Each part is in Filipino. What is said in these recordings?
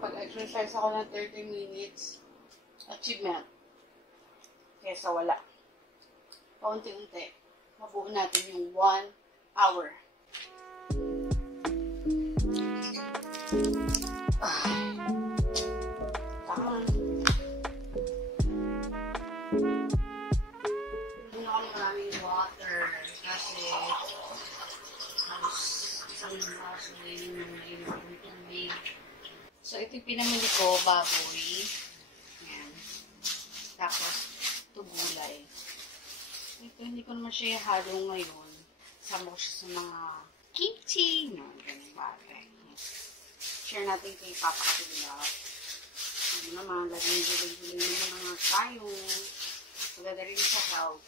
nakapag-exercise ako ng 30 minutes. Achievement. Kesa wala. Paunti-unti. Mabuo natin yung 1 hour. Tama. Hindi na ako maraming water kasi halos isang baso na yun yung nainom ng tubig. So, ito yung pinamili ko, baboy. Ayan. Tapos, ito gulay. Ito, hindi ko naman siya halo ngayon. Sama ko siya sa mga kimchi. No, ganyan bagay. Share natin kay Papa Katulap. Ano naman, laging guling-guling naman naman tayo. Maganda rin sa health.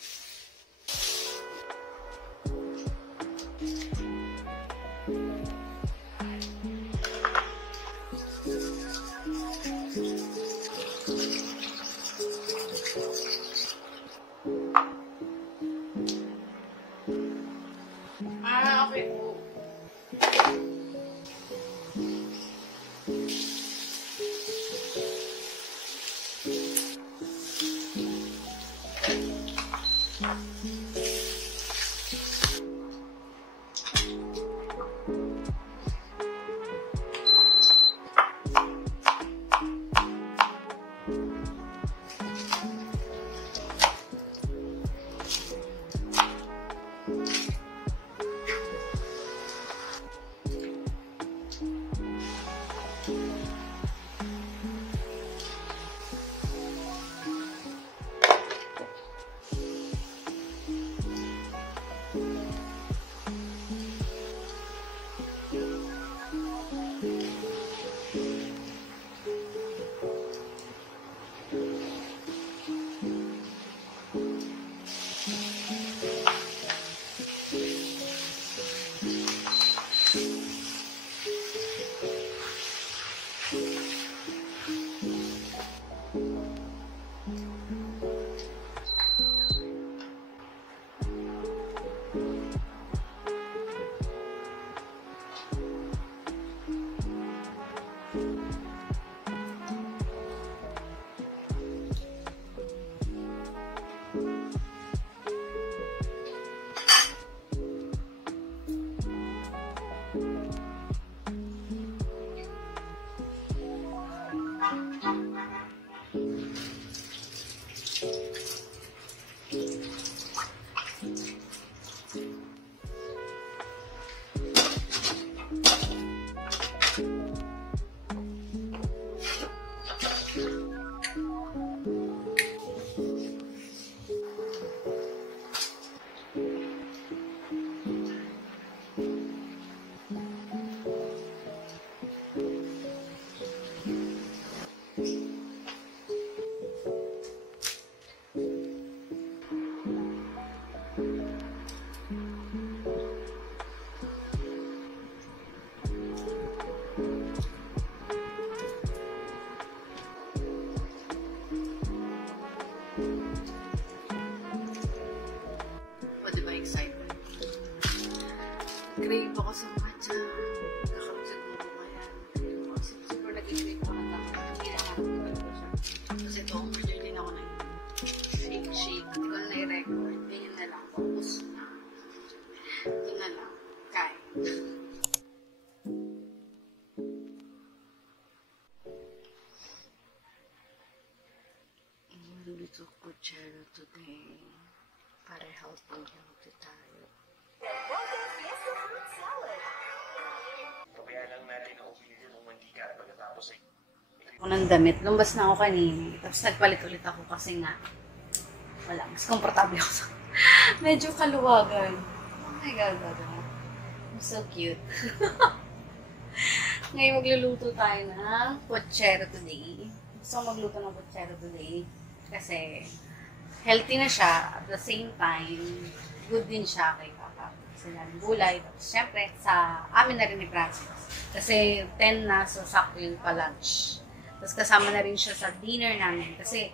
Okay po. Crave ako sa matcha. Nakalusip mo ko yan. Super nag-crave ako ng matcha. Kailangan ko talaga siya. Kasi ito, order din ako ng shake. Hindi ko na i-record. Ganyan na lang. Focus na. Ito na lang. Kain. Little kutsara today. Para healthy tayo. Kaya lang natin ang opinion ng mantika pagkatapos ay ako ng damit. Lumbas na ako kanina. Tapos nagpalit ulit ako kasi nga wala. Mas komportable ako sa medyo kaluwagan. Oh my God, I'm so cute. Ngayon magluluto tayo ng pochero today. Gusto ko magluto ng pochero today kasi healthy na siya. At the same time, good din siya kay Papa. Kasi namin gulay. Tapos syempre, sa amin na rin ni Francis. Kasi 10 na, so sakto yun pa lunch. Tapos kasama na rin siya sa dinner namin. Kasi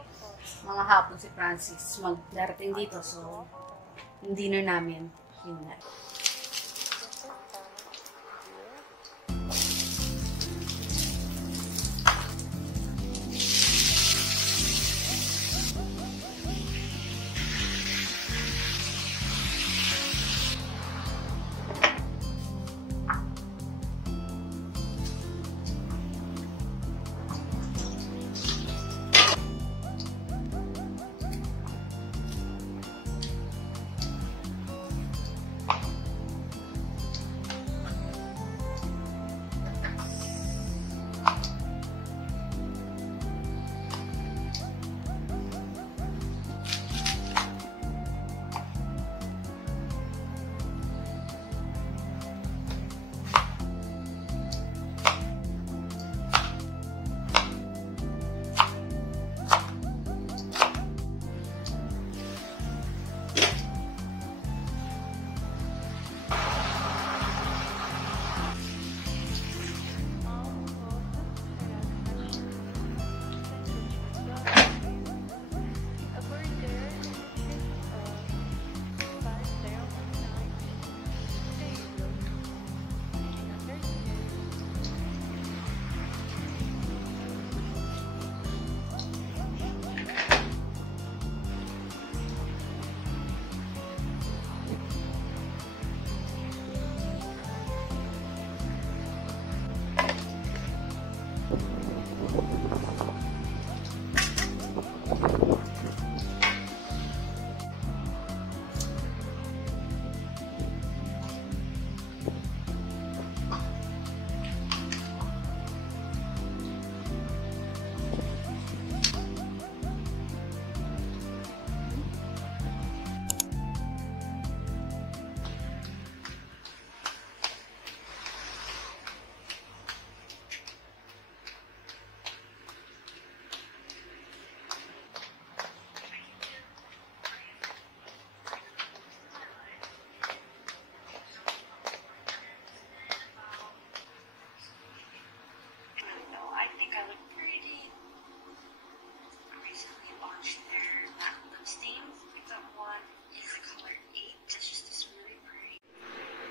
mga hapon si Francis magdarating dito. So, yung dinner namin, yun na.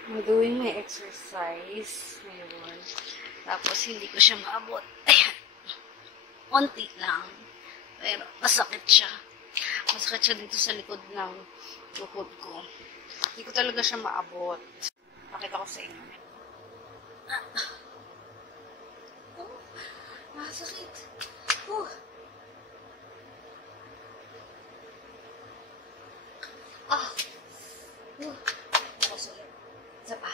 I'm doing my exercise ngayon. Tapos, hindi ko siya maabot. Ayan. Konti lang. Pero, masakit siya. Masakit siya dito sa likod ng lukod ko. Hindi ko talaga siya maabot. Pakita ko sa inyo. Masakit. Tapos ulit. Isa pa.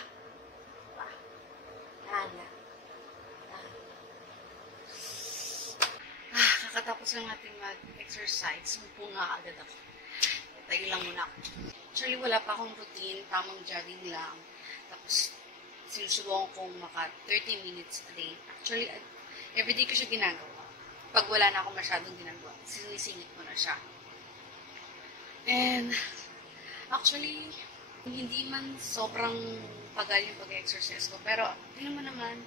Kakatapos lang natin mag-exercise. Sumpo nga agad ako. Tayo lang muna ako. Actually, wala pa akong routine. Tamang jogging lang. Tapos, sinusubukan kong maka 30 minutes a day. Actually, everyday ko siya ginagawa. Pag wala na akong masyadong ginagawa, sinisingit ko na siya. And, actually, hindi man sobrang pagal yung pag-exercise ko. Pero, tingnan mo naman,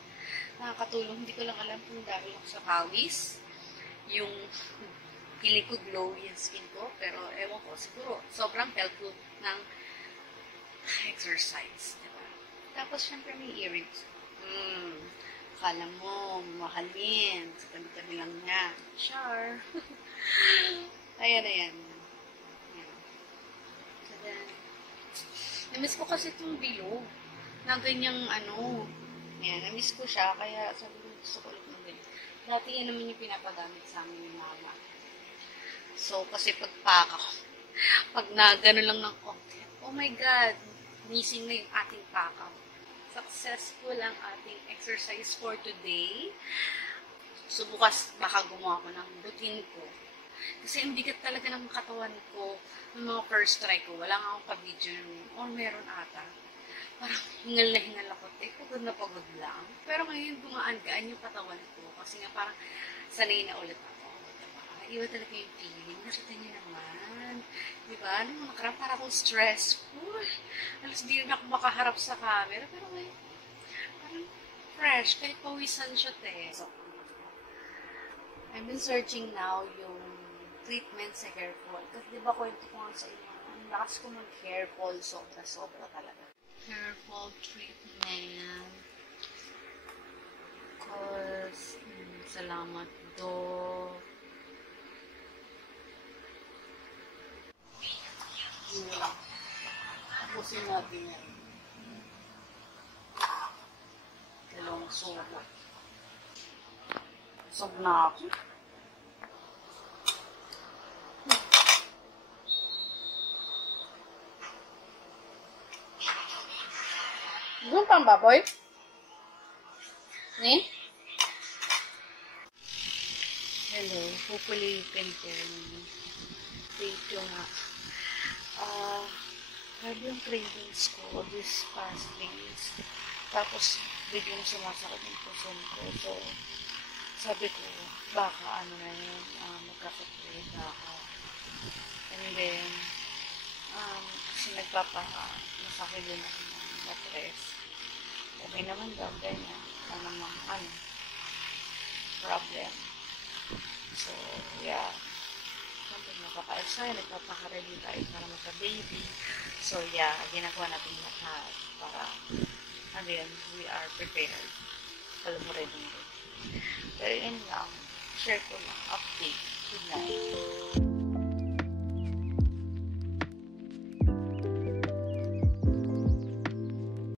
nakakatulong. Hindi ko lang alam kung dahil ako sa pawis. Yung feeling ko glow yung skin ko. Pero, ewan ko, siguro, sobrang helpful ng exercise. Diba? Tapos, syempre, may earrings. Akala mo, mahalin. Sa tabi-tabi lang niya. Char. Ayan. So then, namiss ko kasi itong bilog. Na ganyang Ayan, namiss ko siya. Kaya sabi ko, gusto ko ulit ng ganyan. Dati yan naman yung pinapagamit sa amin yung mama. So, kasi pagpaka ko, pag na gano'n lang ng konti, oh my God, missing na yung ating pakaw. Successful ang ating exercise for today. So, bukas baka gumawa ko ng routine ko. Kasi ang bigat talaga ng katawan ko ng mga first try ko. Wala nga akong ka-video or meron ata. Parang hingal na hingal ako. Pagod na pagod lang. Pero ngayon gumaan-gaan yung katawan ko. Kasi nga parang sanay na ulit ako. Diba? Iba talaga yung feeling. Nakita niyo naman. Diba? Nung nakarang parang akong stressful. Alas di na ako makaharap sa camera. Pero ngayon, parang fresh. Kahit pawisan siya, So, I've been searching now yung treatment sa hair fall. Kasi diba kwento ko nga sa inyo, ang lakas ko mag-hair fall, sobra talaga. Hair fall treatment. Cause, salamat do. Yun lang. Tapusin natin yan. Dalawang subo. Sog na ako. Doon pang baboy? Ni? Hello. Hopefully you can hear me. Wait nga. Grabe yung cravings ko this past days. Tapos, biglang sumasakit yung puson ko. So, sabi ko, baka na yun, magkakakrave na ako. And then, kasi nagpapasakit din ako ng matres. Okay naman daw, ganyan. Problem. So, yeah. Something napaka-excited, nagpapaka-ready tayo para magka-baby. So, yeah, ginagawa natin lahat para, we are prepared. Alam mo rin. Pero yun lang, share ko lang, update. Good night.